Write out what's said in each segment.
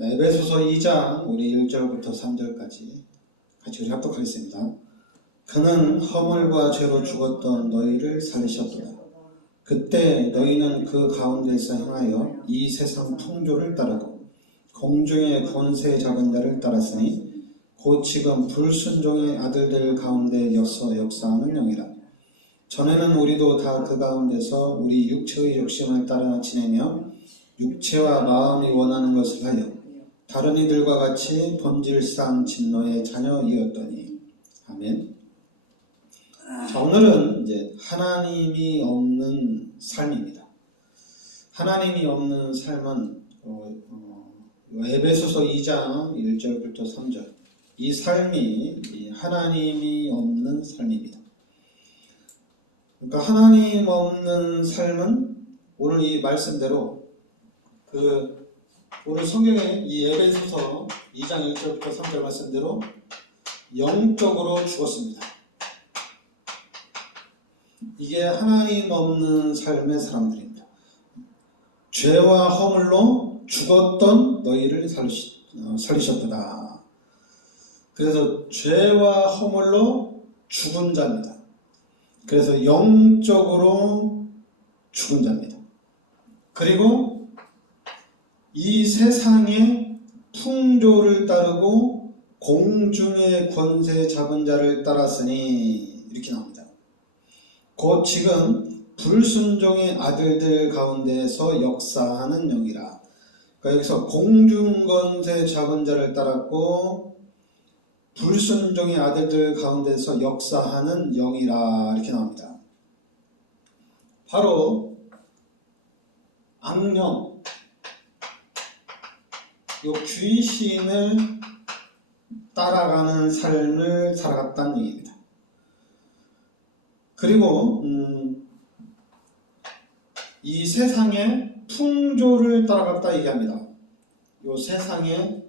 네, 에베소서 2장 우리 1절부터 3절까지 같이 우리 합독하겠습니다. 그는 허물과 죄로 죽었던 너희를 살리셨도다. 그때 너희는 그 가운데서 행하여 이 세상 풍조를 따르고 공중의 권세 잡은 자를 따랐으니 곧 지금 불순종의 아들들 가운데 역사하는 영이라. 전에는 우리도 다 그 가운데서 우리 육체의 욕심을 따라 지내며 육체와 마음이 원하는 것을 하여 다른 이들과 같이 본질상 진노의 자녀이었더니. 아멘. 자, 오늘은 이제 하나님이 없는 삶입니다. 하나님이 없는 삶은 에베소서 2장 1절부터 3절, 이 삶이 하나님이 없는 삶입니다. 그러니까 하나님 없는 삶은 오늘 이 말씀대로 오늘 성경에 이 에베소서 2장 1절부터 3절 말씀대로 영적으로 죽었습니다. 이게 하나님 없는 삶의 사람들입니다. 죄와 허물로 죽었던 너희를 살리셨도다. 그래서 죄와 허물로 죽은 자입니다. 그래서 영적으로 죽은 자입니다. 그리고 이 세상의 풍조를 따르고 공중의 권세 잡은 자를 따랐으니, 이렇게 나옵니다. 곧 지금 불순종의 아들들 가운데서 역사하는 영이라. 그러니까 여기서 공중권세 잡은 자를 따랐고 불순종의 아들들 가운데서 역사하는 영이라, 이렇게 나옵니다. 바로 악령, 요 귀신을 따라가는 삶을 살아갔다는 얘기입니다. 그리고 이 세상의 풍조를 따라갔다 얘기합니다. 요 세상의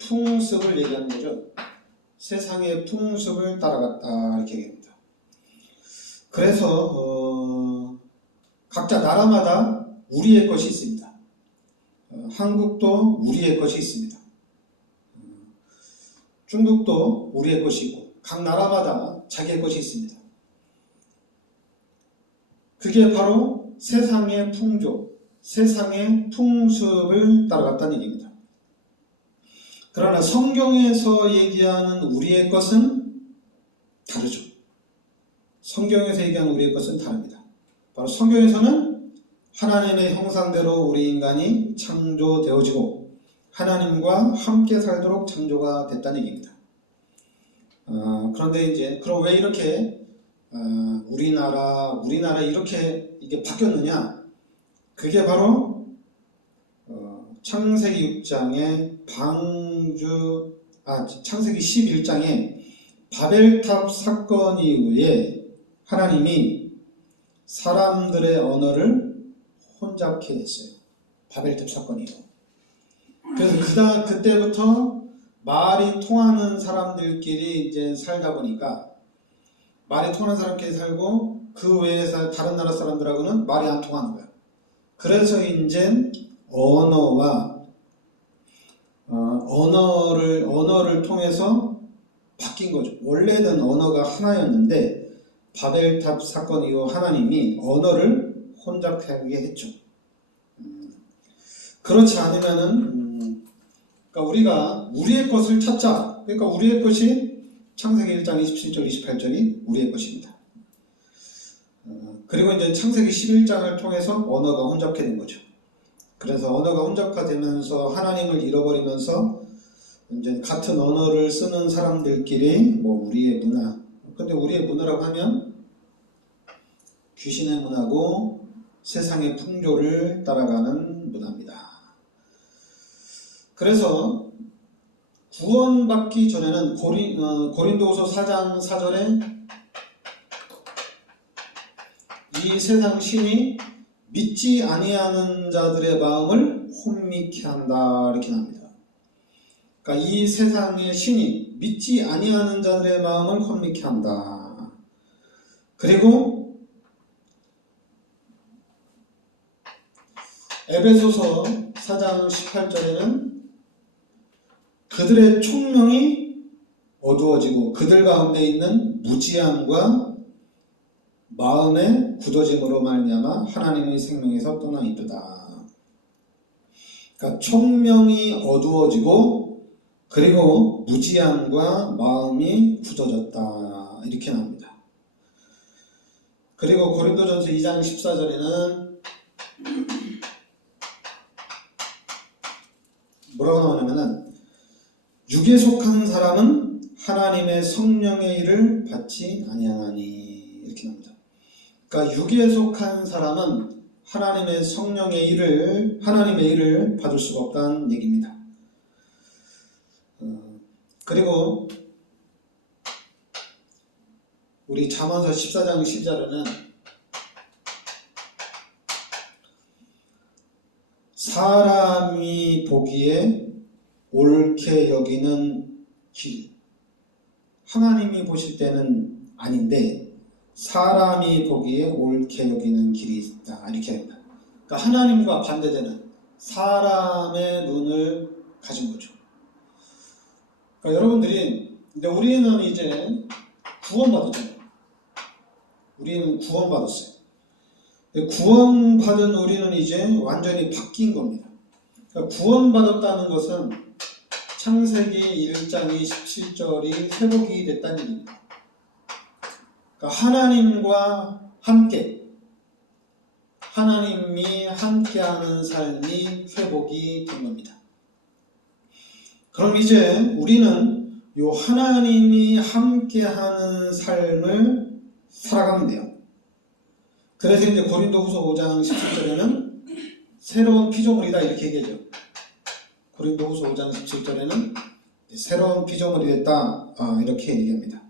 풍습을 얘기하는 거죠. 세상의 풍습을 따라갔다, 이렇게 얘기합니다. 그래서 각자 나라마다 우리의 것이 있습니다. 한국도 우리의 것이 있습니다. 중국도 우리의 것이 있고 각 나라마다 자기의 것이 있습니다. 그게 바로 세상의 풍조, 세상의 풍습을 따라갔다는 얘기입니다. 그러나 성경에서 얘기하는 우리의 것은 다르죠. 성경에서 얘기하는 우리의 것은 다릅니다. 바로 성경에서는 하나님의 형상대로 우리 인간이 창조되어지고 하나님과 함께 살도록 창조가 됐다는 얘기입니다. 그런데 이제 그럼 왜 이렇게 우리나라 이렇게 이게 바뀌었느냐? 그게 바로 창세기 6장의 창세기 11장의 바벨탑 사건 이후에 하나님이 사람들의 언어를 혼잡케 했어요. 바벨탑 사건이요. 그래서 그때부터 말이 통하는 사람들끼리 이제 살다 보니까 말이 통하는 사람끼리 살고 그 외에 다른 나라 사람들하고는 말이 안 통하는 거야. 그래서 이제 언어를 통해서 바뀐 거죠. 원래는 언어가 하나였는데 바벨탑 사건 이후 하나님이 언어를 혼잡하게 했죠. 그렇지 않으면은, 그러니까 우리가 우리의 것을 찾자. 그러니까 우리의 것이 창세기 1장 27절 28절이 우리의 것입니다. 그리고 이제 창세기 11장을 통해서 언어가 혼잡게 된 거죠. 그래서 언어가 혼잡화되면서 하나님을 잃어버리면서 이제 같은 언어를 쓰는 사람들끼리 우리의 문화. 근데 우리의 문화라고 하면 귀신의 문화고 세상의 풍조를 따라가는 문화입니다. 그래서 구원받기 전에는 고린도후서 4장 4절에 이 세상 신이 믿지 아니하는 자들의 마음을 혼미케 한다, 이렇게 나옵니다. 그러니까 이 세상의 신이 믿지 아니하는 자들의 마음을 혼미케 한다. 그리고 에베소서 4장 18절에는 그들의 총명이 어두워지고 그들 가운데 있는 무지함과 마음의 굳어짐으로 말미암아 하나님의 생명에서 떠나 있도다. 그러니까 총명이 어두워지고 그리고 무지함과 마음이 굳어졌다. 이렇게 나옵니다. 그리고 고린도전서 2장 14절에는 뭐라고 나오냐면은 육에 속한 사람은 하나님의 성령의 일을 받지 아니하나니 이렇게 나옵니다. 그러니까 육에 속한 사람은 하나님의 성령의 일을 하나님의 일을 받을 수가 없다는 얘기입니다. 그리고 우리 잠언서 14장 10절에는 사람이 보기에 옳게 여기는 길, 하나님이 보실 때는 아닌데 사람이 보기에 옳게 여기는 길이 있다. 이렇게 합니다. 그러니까 하나님과 반대되는 사람의 눈을 가진 거죠. 그러니까 여러분들이, 근데 우리는 이제 구원받았잖아요. 우리는 구원받았어요. 구원받은 우리는 이제 완전히 바뀐 겁니다. 그러니까 구원받았다는 것은 창세기 1장 27절이 회복이 됐다는 얘기입니다. 그러니까 하나님과 함께, 하나님이 함께하는 삶이 회복이 된 겁니다. 그럼 이제 우리는 이 하나님이 함께하는 삶을 살아가면 돼요. 그래서 이제 고린도후서 5장 17절에는 새로운 피조물이다 이렇게 얘기하죠. 고린도후서 5장 17절에는 새로운 피조물이 됐다 이렇게 얘기합니다.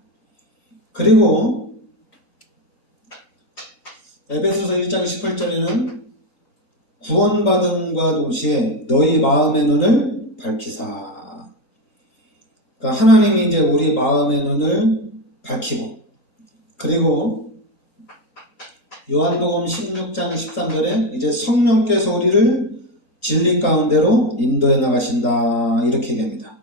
그리고 에베소서 1장 18절에는 구원받음과 동시에 너희 마음의 눈을 밝히사. 그러니까 하나님이 이제 우리 마음의 눈을 밝히고, 그리고 요한복음 16장 13절에 이제 성령께서 우리를 진리 가운데로 인도해 나가신다 이렇게 얘기합니다.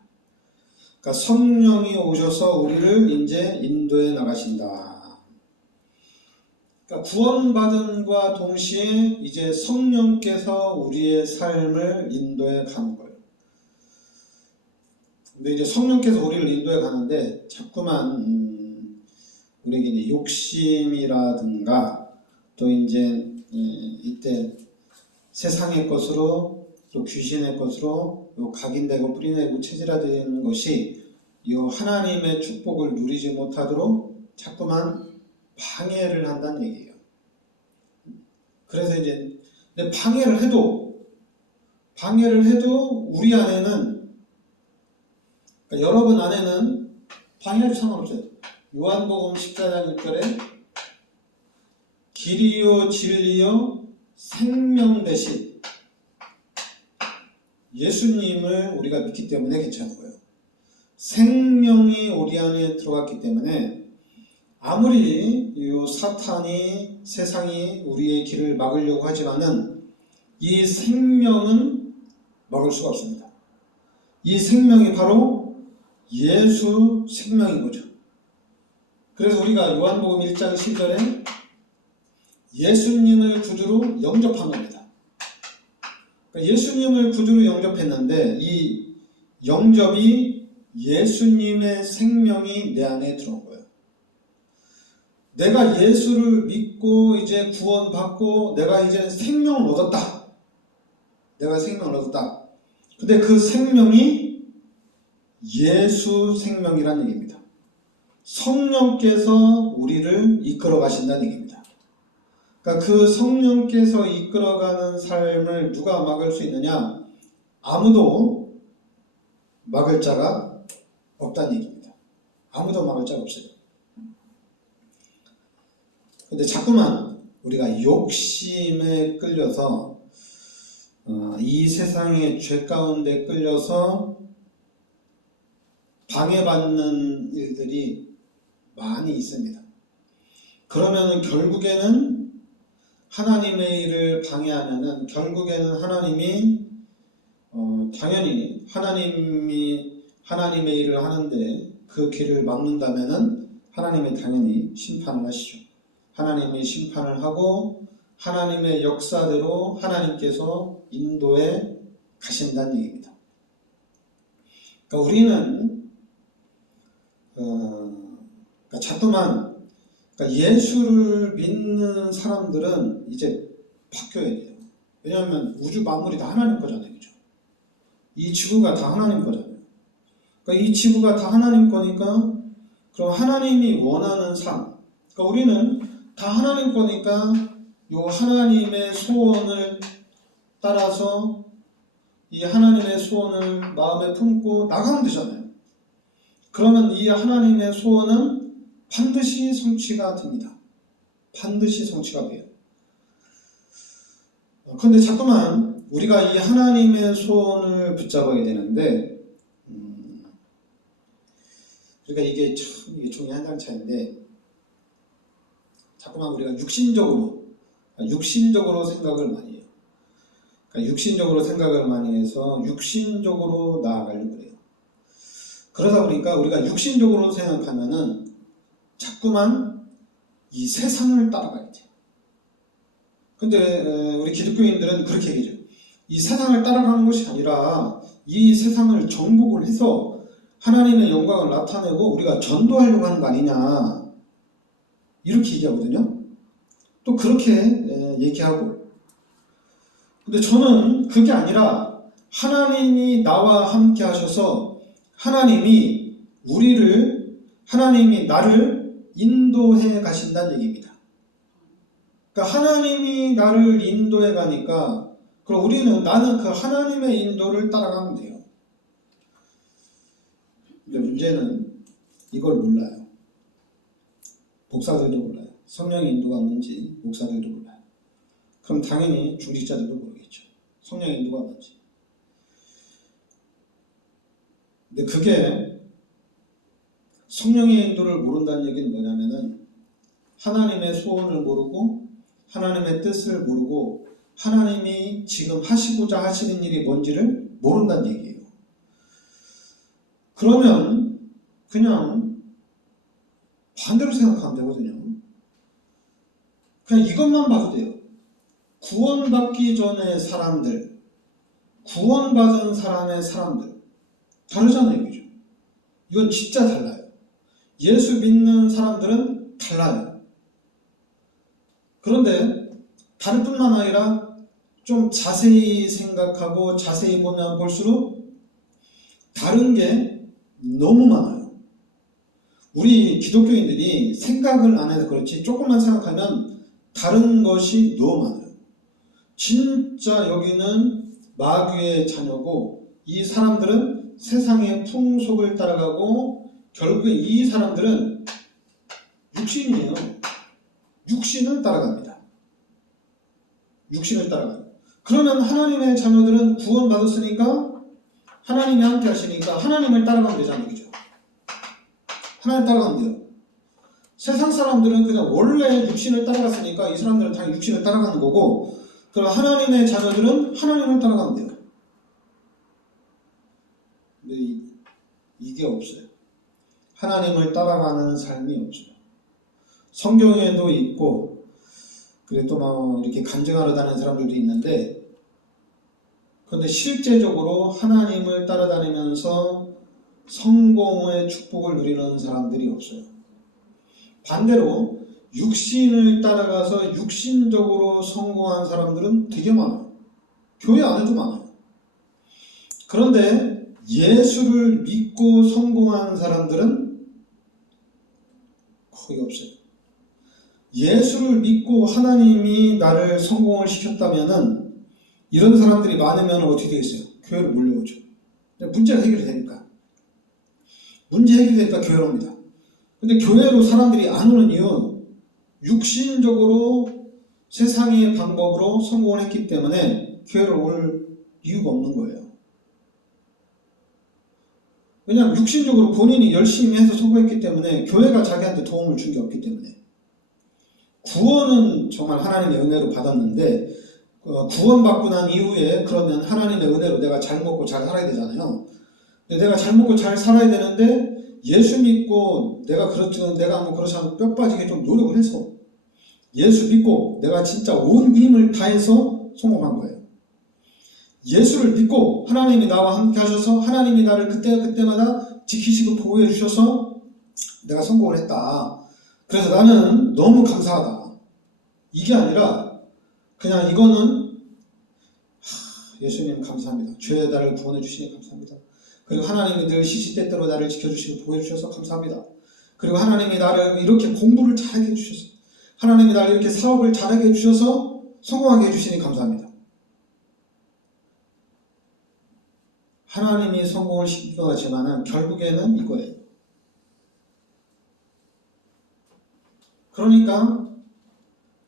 그러니까 성령이 오셔서 우리를 이제 인도해 나가신다. 그러니까 구원받음과 동시에 이제 성령께서 우리의 삶을 인도해 가는 거예요. 근데 이제 성령께서 우리를 인도해 가는데 자꾸만 우리에게 이제 욕심이라든가 또 이제 이때 세상의 것으로 또 귀신의 것으로 각인되고 뿌리내고 체질화되는 것이 이 하나님의 축복을 누리지 못하도록 자꾸만 방해를 한다는 얘기예요. 그래서 이제 근데 방해를 해도 우리 안에는, 그러니까 여러분 안에는 방해해도 상관없어요. 요한복음 14장 6절에 길이요 진리요 생명 되신 예수님을 우리가 믿기 때문에 괜찮은 거예요. 생명이 우리 안에 들어갔기 때문에 아무리 이 사탄이 세상이 우리의 길을 막으려고 하지만은 이 생명은 막을 수가 없습니다. 이 생명이 바로 예수 생명인 거죠. 그래서 우리가 요한복음 1장 10절에 예수님을 구주로 영접한 겁니다. 그러니까 예수님을 구주로 영접했는데 이 영접이 예수님의 생명이 내 안에 들어온 거예요. 내가 예수를 믿고 이제 구원받고 내가 이제 생명을 얻었다. 내가 생명을 얻었다. 근데 그 생명이 예수 생명이라는 얘기입니다. 성령께서 우리를 이끌어 가신다는 얘기입니다. 그러니까 그 성령께서 이끌어가는 삶을 누가 막을 수 있느냐? 아무도 막을 자가 없다는 얘기입니다. 아무도 막을 자가 없어요. 근데 자꾸만 우리가 욕심에 끌려서 이 세상의 죄 가운데 끌려서 방해받는 일들이 많이 있습니다. 그러면 결국에는 하나님의 일을 방해하면은 결국에는 하나님이 당연히 하나님의 일을 하는데 그 길을 막는다면은 하나님이 당연히 심판을 하시죠. 하나님이 심판을 하고 하나님의 역사대로 하나님께서 인도해 가신다는 얘기입니다. 그러니까 우리는 자꾸만 예수를 믿는 사람들은 이제 바뀌어야 돼요. 왜냐하면 우주 만물이 다 하나님 거잖아요. 그죠? 이 지구가 다 하나님 거잖아요. 그러니까 이 지구가 다 하나님 거니까 그럼 하나님이 원하는 삶. 그러니까 우리는 다 하나님 거니까 요 하나님의 소원을 따라서 이 하나님의 소원을 마음에 품고 나가면 되잖아요. 그러면 이 하나님의 소원은 반드시 성취가 됩니다. 반드시 성취가 돼요. 그런데 자꾸만 우리가 이 하나님의 소원을 붙잡아야 되는데 그러니까 이게 참 종이 한 장 차인데 자꾸만 우리가 육신적으로 생각을 많이 해요. 그러니까 육신적으로 생각을 많이 해서 육신적으로 나아가려고 그래요. 그러다 보니까 우리가 육신적으로 생각하면은 자꾸만 이 세상을 따라가야 돼요. 근데 우리 기독교인들은 그렇게 얘기해요. 이 세상을 따라가는 것이 아니라 이 세상을 정복을 해서 하나님의 영광을 나타내고 우리가 전도하려고 하는 거 아니냐 이렇게 얘기하거든요. 또 그렇게 얘기하고 근데 저는 그게 아니라 하나님이 나와 함께 하셔서 하나님이 나를 인도해 가신다는 얘기입니다. 그러니까 하나님이 나를 인도해 가니까 그럼 나는 그 하나님의 인도를 따라가면 돼요. 근데 문제는 이걸 몰라요. 목사들도 몰라요. 성령의 인도가 뭔지 목사들도 몰라요. 그럼 당연히 중직자들도 모르겠죠. 성령의 인도가 뭔지. 근데 그게 성령의 인도를 모른다는 얘기는 뭐냐면은 하나님의 소원을 모르고 하나님의 뜻을 모르고 하나님이 지금 하시고자 하시는 일이 뭔지를 모른다는 얘기예요. 그러면 그냥 반대로 생각하면 되거든요. 그냥 이것만 봐도 돼요. 구원받기 전의 사람들, 구원받은 사람의 사람들 다르잖아요. 그죠? 이건 진짜 달라요. 예수 믿는 사람들은 달라요. 그런데 다를 뿐만 아니라 좀 자세히 생각하고 자세히 보면 볼수록 다른 게 너무 많아요. 우리 기독교인들이 생각을 안 해서 그렇지 조금만 생각하면 다른 것이 너무 많아요. 진짜 여기는 마귀의 자녀고 이 사람들은 세상의 풍속을 따라가고 결국에 이 사람들은 육신이에요. 육신을 따라갑니다. 육신을 따라가요. 그러면 하나님의 자녀들은 구원받았으니까 하나님이 함께 하시니까 하나님을 따라가면 되잖아요. 그죠? 하나님 따라가면 돼요. 세상 사람들은 그냥 원래 육신을 따라갔으니까 이 사람들은 당연히 육신을 따라가는 거고 그럼 하나님의 자녀들은 하나님을 따라가면 돼요. 근데 이게 없어요. 하나님을 따라가는 삶이 없어요. 성경에도 있고 그래 또 막 이렇게 간증하러 다니는 사람들도 있는데 그런데 실제적으로 하나님을 따라다니면서 성공의 축복을 누리는 사람들이 없어요. 반대로 육신을 따라가서 육신적으로 성공한 사람들은 되게 많아요. 교회 안에도 많아요. 그런데 예수를 믿고 성공한 사람들은 거의 없어요. 예수를 믿고 하나님이 나를 성공을 시켰다면은 이런 사람들이 많으면 어떻게 되겠어요? 교회로 몰려오죠. 문제가 해결이 되니까. 문제 해결이 되니까 교회로 옵니다. 근데 교회로 사람들이 안 오는 이유는 육신적으로 세상의 방법으로 성공을 했기 때문에 교회로 올 이유가 없는 거예요. 왜냐하면 육신적으로 본인이 열심히 해서 성공했기 때문에 교회가 자기한테 도움을 준 게 없기 때문에 구원은 정말 하나님의 은혜로 받았는데 구원받고 난 이후에 그러면 하나님의 은혜로 내가 잘 먹고 잘 살아야 되잖아요. 근데 내가 잘 먹고 잘 살아야 되는데 예수 믿고 내가 뭐 그렇지 않고 뼈 빠지게 좀 노력을 해서 예수 믿고 내가 진짜 온 힘을 다해서 성공한 거예요. 예수를 믿고 하나님이 나와 함께 하셔서 하나님이 나를 그때마다 지키시고 보호해 주셔서 내가 성공을 했다. 그래서 나는 너무 감사하다. 이게 아니라 그냥 이거는 예수님 감사합니다. 죄의 나를 구원해 주시니 감사합니다. 그리고 하나님이 늘 시시때때로 나를 지켜주시고 보호해 주셔서 감사합니다. 그리고 하나님이 나를 이렇게 공부를 잘하게 해주셔서 하나님이 나를 이렇게 사업을 잘하게 해주셔서 성공하게 해주시니 감사합니다. 하나님이 성공을 시키기도 하지만 결국에는 이거예요. 그러니까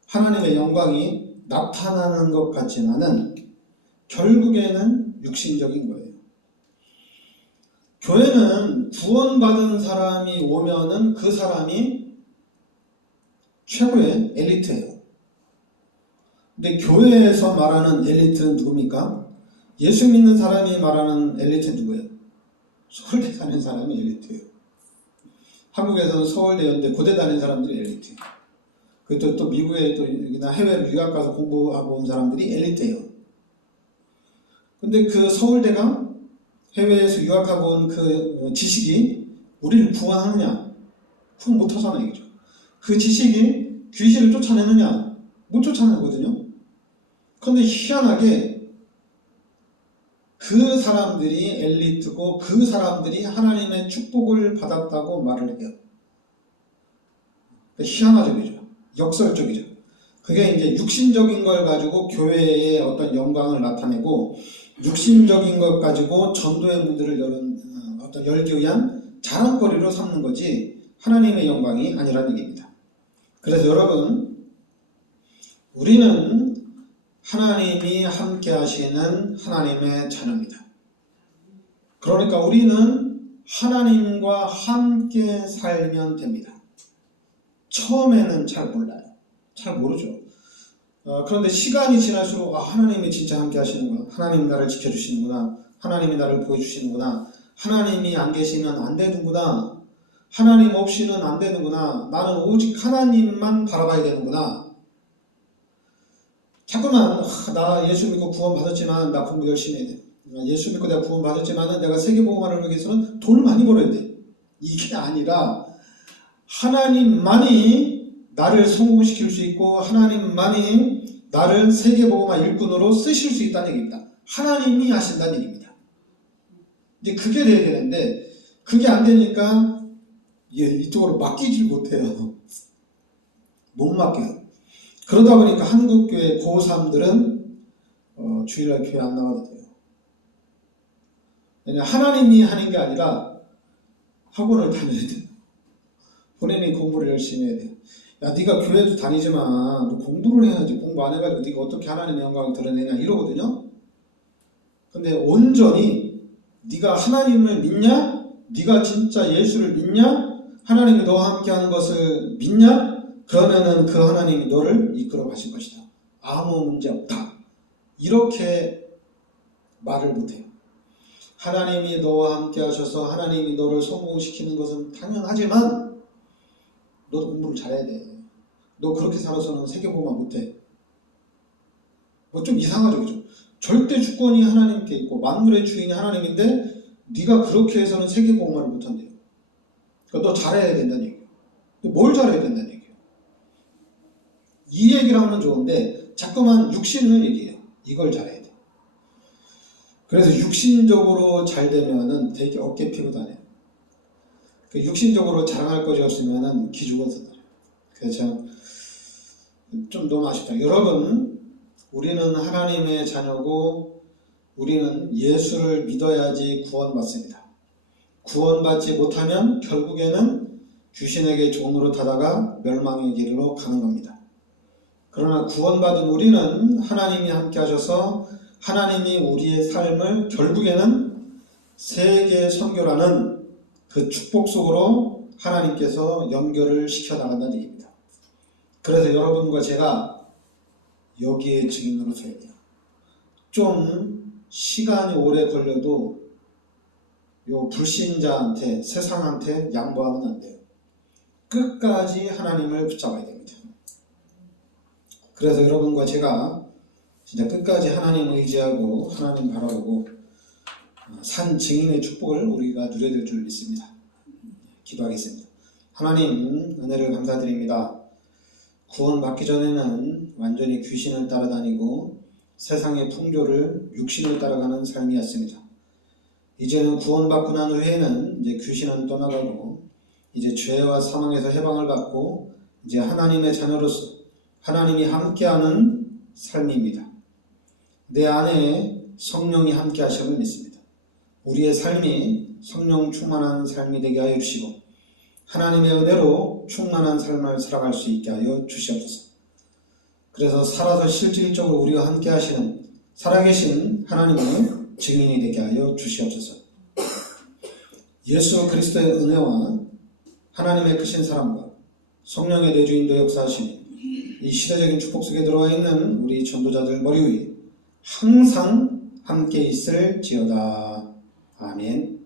하나님의 영광이 나타나는 것 같지만은 결국에는 육신적인 거예요. 교회는 구원받은 사람이 오면은 그 사람이 최고의 엘리트예요. 근데 교회에서 말하는 엘리트는 누굽니까? 예수 믿는 사람이 말하는 엘리트는 누구예요? 서울대 다니는 사람이 엘리트예요. 한국에서는 서울대, 연대, 고대 다니는 사람들이 엘리트예요. 그리고 또 미국에 또 해외로 유학 가서 공부하고 온 사람들이 엘리트예요. 근데 그 서울대가 해외에서 유학하고 온 그 지식이 우리를 구원하느냐? 그건 못하잖아요. 이거죠. 그 지식이 귀신을 쫓아내느냐? 못 쫓아내거든요. 그런데 희한하게 그 사람들이 엘리트고 그 사람들이 하나님의 축복을 받았다고 말을 해요. 희한하죠. 그죠? 역설적이죠. 그게 이제 육신적인 걸 가지고 교회의 어떤 영광을 나타내고 육신적인 것 가지고 전도의 문들을 열기 위한 자랑거리로 삼는 거지 하나님의 영광이 아니라는 얘기입니다. 그래서 여러분, 우리는 하나님이 함께 하시는 하나님의 자녀입니다. 그러니까 우리는 하나님과 함께 살면 됩니다. 처음에는 잘 몰라요. 잘 모르죠. 그런데 시간이 지날수록 하나님이 진짜 함께 하시는구나. 하나님이 나를 지켜주시는구나. 하나님이 나를 보여주시는구나. 하나님이 안 계시면 안 되는구나. 하나님 없이는 안 되는구나. 나는 오직 하나님만 바라봐야 되는구나. 자꾸만 나 예수 믿고 구원 받았지만 나 공부 열심히 해야 돼. 예수 믿고 내가 구원 받았지만 내가 세계복음화를 하기 위해서는 돈을 많이 벌어야 돼. 이게 아니라 하나님만이 나를 성공시킬 수 있고 하나님만이 나를 세계복음화 일꾼으로 쓰실 수 있다는 얘기입니다. 하나님이 하신다는 얘기입니다. 이제 그게 돼야 되는데 그게 안 되니까 이쪽으로 맡기질 못해요. 못 맡겨요. 그러다 보니까 한국교회 고3들은 주일날 교회 안 나와도 돼요. 왜냐하면 하나님이 하는 게 아니라 학원을 다녀야 돼요. 본인이 공부를 열심히 해야 돼요. 야, 네가 교회도 다니지만 너 공부를 해야지. 공부 안 해가지고 네가 어떻게 하나님의 영광을 드러내냐 이러거든요. 근데 온전히 네가 하나님을 믿냐? 네가 진짜 예수를 믿냐? 하나님이 너와 함께 하는 것을 믿냐? 그러면은 그 하나님이 너를 이끌어 가실 것이다. 아무 문제 없다. 이렇게 말을 못해요. 하나님이 너와 함께 하셔서 하나님이 너를 성공시키는 것은 당연하지만 너도 공부를 잘해야 돼. 너 그렇게 살아서는 세계복음화 못해. 뭐 좀 이상하죠, 그죠? 절대 주권이 하나님께 있고 만물의 주인이 하나님인데 네가 그렇게 해서는 세계복음화를 못한대요. 그러니까 너 잘해야 된다는 얘기예요. 뭘 잘해야 된다는 얘기예요. 이 얘기를 하면 좋은데 자꾸만 육신을 얘기해요. 이걸 잘해야 돼. 그래서 육신적으로 잘 되면은 되게 어깨 피고 다녀요. 육신적으로 자랑할 것이 없으면은 기죽어서 다녀요. 그래서 좀 너무 아쉽다. 여러분, 우리는 하나님의 자녀고 우리는 예수를 믿어야지 구원받습니다. 구원받지 못하면 결국에는 귀신에게 종으로 타다가 멸망의 길로 가는 겁니다. 그러나 구원받은 우리는 하나님이 함께 하셔서 하나님이 우리의 삶을 결국에는 세계 선교라는 그 축복 속으로 하나님께서 연결을 시켜 나간다는 얘기입니다. 그래서 여러분과 제가 여기에 증인으로 서야 돼요. 좀 시간이 오래 걸려도 요 불신자한테, 세상한테 양보하면 안 돼요. 끝까지 하나님을 붙잡아야 됩니다. 그래서 여러분과 제가 진짜 끝까지 하나님 의지하고 하나님 바라보고 산 증인의 축복을 우리가 누려야 될 줄 믿습니다. 기도하겠습니다. 하나님 은혜를 감사드립니다. 구원받기 전에는 완전히 귀신을 따라다니고 세상의 풍조를 육신을 따라가는 삶이었습니다. 이제는 구원받고 난 후에는 이제 귀신은 떠나가고 이제 죄와 사망에서 해방을 받고 이제 하나님의 자녀로서 하나님이 함께하는 삶입니다. 내 안에 성령이 함께 하심을 믿습니다. 우리의 삶이 성령 충만한 삶이 되게 하여 주시고 하나님의 은혜로 충만한 삶을 살아갈 수 있게 하여 주시옵소서. 그래서 살아서 실질적으로 우리와 함께 하시는 살아계신 하나님의 증인이 되게 하여 주시옵소서. 예수 그리스도의 은혜와 하나님의 크신 사랑과 성령의 내주인도 역사하시니 이 시대적인 축복 속에 들어와 있는 우리 전도자들 머리 위에 항상 함께 있을지어다. 아멘.